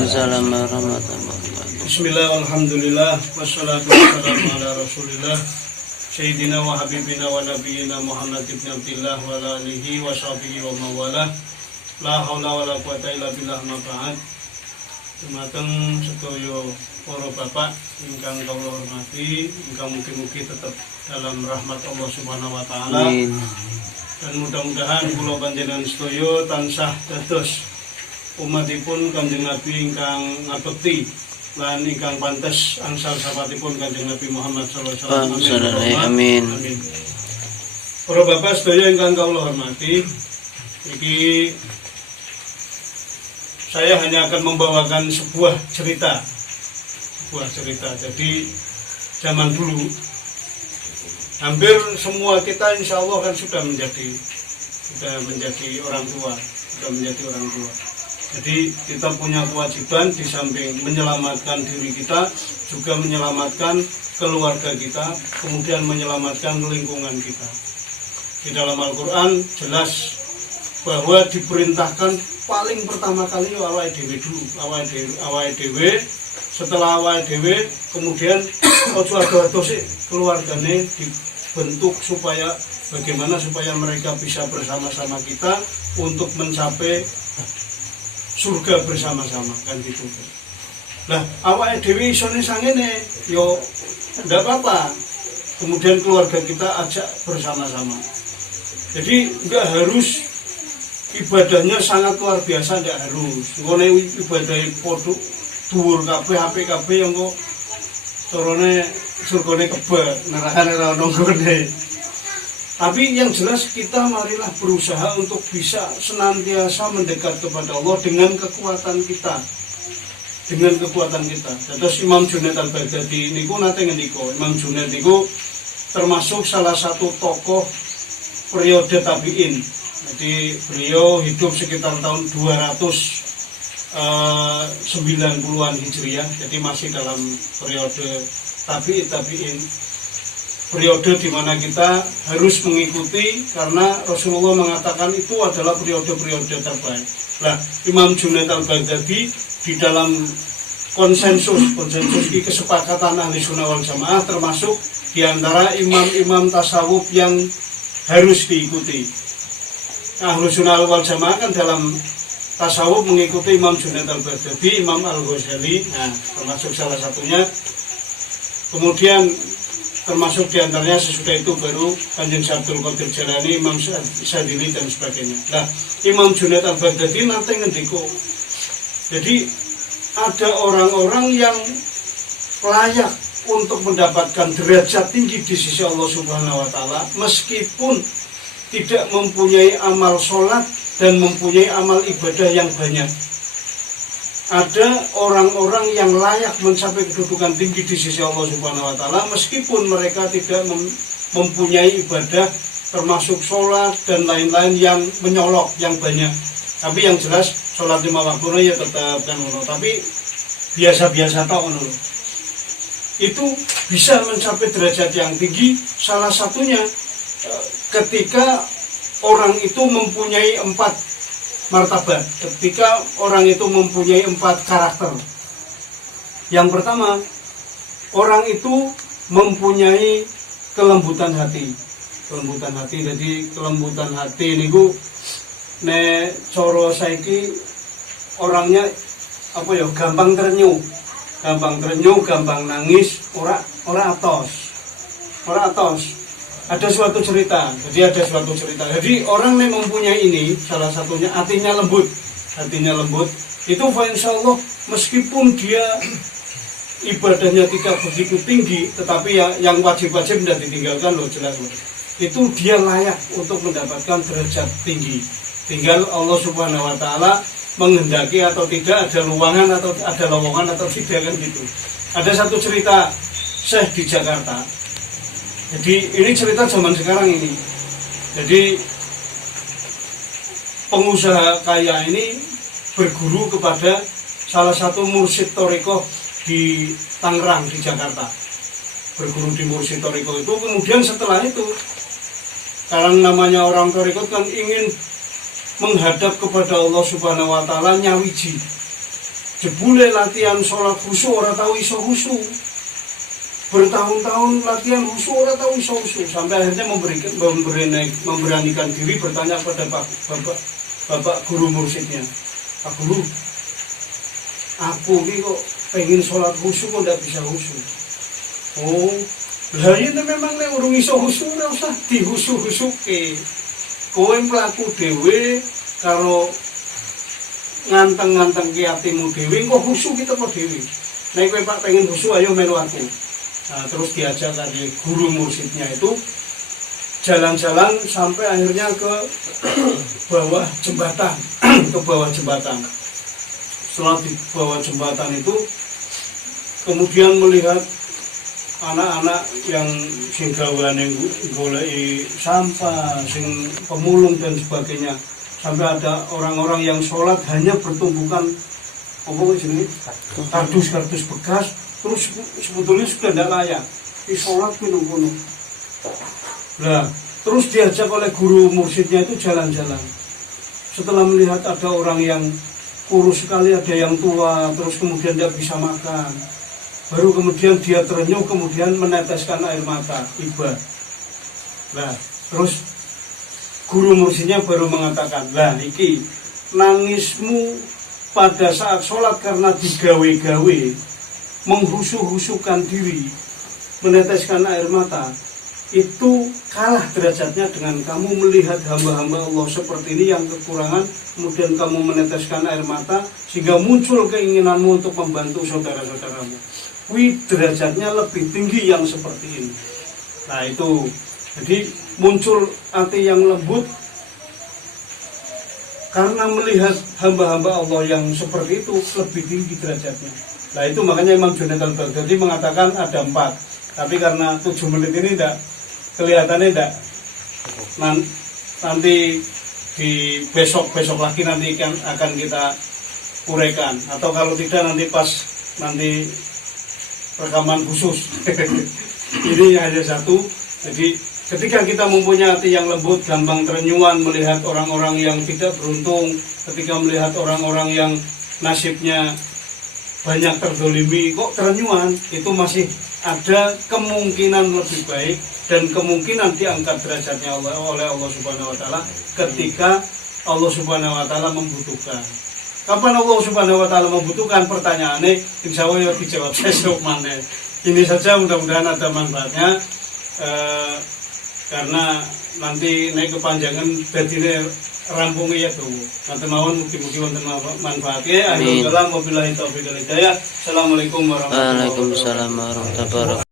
Waalaikumsalam warahmatullahi wabarakatuh. Bismillah, alhamdulillah, wassalatu wassalamu ala rasulillah Sayyidina wa habibina wa nabiyina Muhammad ibn Abdillah wa ala alihi wa sahbihi wa mawalah. La haula wa la quwata illa billah ma ba'd. Dumateng sedaya para bapak ingkang kawula hormati, ingkang mugi-mugi tetap dalam rahmat Allah Subhanahu wa taala. Amin. Dan mudah-mudahan kula panjenengan sedaya tansah dados umatipun Kanjeng Nabi ingkang ngabekti lan ingkang pantes angsal sapatipun Kanjeng Nabi Muhammad sallallahu alaihi wasallam. Amin. Amin. Para bapak sedaya ingkang kawula hormati, iki saya hanya akan membawakan sebuah cerita. Jadi zaman dulu hampir semua kita insya Allah kan sudah menjadi orang tua. Jadi kita punya kewajiban di samping menyelamatkan diri kita, juga menyelamatkan keluarga kita, kemudian menyelamatkan lingkungan kita. Di dalam Al-Quran jelas bahwa diperintahkan paling pertama kali awake dhewe dulu, awake dhewe, setelah awake dhewe kemudian ojo ado-ado sik keluargane dibentuk supaya bagaimana supaya mereka bisa bersama-sama kita untuk mencapai surga bersama-sama, kan gitu. Nah, awake dhewe isone sangene yo ndak apa-apa. Kemudian keluarga kita ajak bersama-sama. Jadi enggak harus ibadahnya sangat luar biasa, enggak harus. Ngene ibadah podo dhuwur kabeh apik kabeh yang kok carane surgane kebak, nerakane ora ono ngene. Tapi yang jelas kita marilah berusaha untuk bisa senantiasa mendekat kepada Allah dengan kekuatan kita. Terus Imam Junaid Al-Baghdadi niku nate ngendika, Imam Junaid niku termasuk salah satu tokoh periode tabi'in. Jadi beliau hidup sekitar tahun 290-an Hijriah. Jadi masih dalam periode tabi'in. Periode di mana kita harus mengikuti karena Rasulullah mengatakan itu adalah periode-periode terbaik. Nah, Imam Junaid Al-Baghdadi di dalam konsensus kesepakatan ahli sunnah wal jamaah termasuk di antara imam-imam tasawuf yang harus diikuti. Ahli sunnah wal jamaah kan dalam tasawuf mengikuti Imam Junaid Al-Baghdadi, Imam Al-Ghazali, nah termasuk salah satunya. Kemudian termasuk diantaranya sesudah itu baru Kanjeng Abdul Qadir Jailani, Imam Syadzili dan sebagainya. Nah, Imam Junaid Al-Baghdadi nanti ngendiko. Jadi ada orang-orang yang layak untuk mendapatkan derajat tinggi di sisi Allah Subhanahu wa taala meskipun tidak mempunyai amal sholat dan mempunyai amal ibadah yang banyak. Ada orang-orang yang layak mencapai kedudukan tinggi di sisi Allah Subhanahu wa taala meskipun mereka tidak mempunyai ibadah termasuk sholat dan lain-lain yang menyolok yang banyak. Tapi yang jelas sholat 5 waktu ya tetap kan ngono. Tapi biasa-biasa tok ngono. Itu bisa mencapai derajat yang tinggi salah satunya ketika orang itu mempunyai 4 martabat, ketika orang itu mempunyai 4 karakter. Yang pertama, orang itu mempunyai kelembutan hati. Jadi kelembutan hati niku nek cara saiki orangnya apa ya, gampang terenyuh, gampang nangis, ora atos. Ada suatu cerita. Jadi orang yang mempunyai ini salah satunya hatinya lembut, itu insya Allah meskipun dia ibadahnya tidak begitu tinggi, tetapi yang wajib-wajib tidak ditinggalkan loh, jelas loh. Itu dia layak untuk mendapatkan derajat tinggi. Tinggal Allah Subhanahu wa taala menghendaki atau tidak, ada ruangan atau ada lowongan atau tidak, kan gitu. Ada satu cerita Syekh di Jakarta. Jadi ini cerita zaman sekarang ini. Jadi pengusaha kaya ini berguru kepada salah satu mursyid thariqah di Tangerang di Jakarta. Berguru di mursyid thariqah itu, kemudian setelah itu karena namanya orang thariqah kan ingin menghadap kepada Allah Subhanahu wa taala nyawiji. jebule latihan sholat khusyuk ora tahu iso khusyuk. Bertahun-tahun latihan khusyuk ora tahu iso khusyuk, sampai akhirnya memberanikan diri bertanya kepada bapak guru mursyidnya, Pak Guru, aku ini kok pengen sholat khusyuk kok tidak bisa khusyuk. Oh, lah itu memang nek urung iso khusyuk ora usah dikhusyuk-khusyuke. Kowe mlaku dhewe karo nganteng-nganteng ki atimu dhewe kok khusyuk kita kok dhewe. Nek kowe Pak pengen khusyuk ayo melu aku. Nah, terus diajak dari guru mursyidnya itu jalan-jalan sampai akhirnya ke bawah jembatan. Ke bawah jembatan. Setelah di bawah jembatan itu kemudian melihat anak-anak yang sing gawane goleki sampah, sing pemulung dan sebagainya. Sampai ada orang-orang yang sholat hanya bertumpukan kardus-kardus bekas, terus sebetulnya sudah tidak layak. Di sholat minum-minum. Nah, terus diajak oleh guru mursyidnya itu jalan-jalan. Setelah melihat ada orang yang kurus sekali, ada yang tua, terus kemudian tidak bisa makan. Baru kemudian dia terenyuh, kemudian meneteskan air mata, iba. Nah, terus guru mursyidnya baru mengatakan, lah iki nangismu pada saat sholat karena digawe-gawe, menghusu-husukan diri, meneteskan air mata, itu kalah derajatnya dengan kamu melihat hamba-hamba Allah seperti ini yang kekurangan, kemudian kamu meneteskan air mata, sehingga muncul keinginanmu untuk membantu saudara-saudaramu. Wih, derajatnya lebih tinggi yang seperti ini. Nah itu, jadi muncul hati yang lembut karena melihat hamba-hamba Allah yang seperti itu lebih tinggi derajatnya. Nah itu makanya Imam Junaid al-Baghdadi mengatakan ada 4. Tapi karena 7 menit ini tidak kelihatannya tidak. Nanti di besok lagi nanti akan kita uraikan. Atau kalau tidak nanti pas nanti rekaman khusus. Ini hanya satu. Jadi ketika kita mempunyai hati yang lembut, gampang terenyuhan melihat orang-orang yang tidak beruntung, ketika melihat orang-orang yang nasibnya banyak terdolimi, kok terenyuhan, itu masih ada kemungkinan lebih baik dan kemungkinan diangkat derajatnya oleh Allah Subhanahu wa taala ketika Allah Subhanahu wa taala membutuhkan. Kapan Allah Subhanahu wa taala membutuhkan, pertanyaannya insya Allah dijawab besok mana. Ini saja, mudah-mudahan ada manfaatnya. Karena nanti naik kepanjangan jadi rampung ya tuh. Nanti mawon mungkin wonten manfaatnya. Akhirul kalam wabillahi taufiq wal hidayah. Assalamualaikum warahmatullahi wabarakatuh. Waalaikumsalam warahmatullahi wabarakatuh.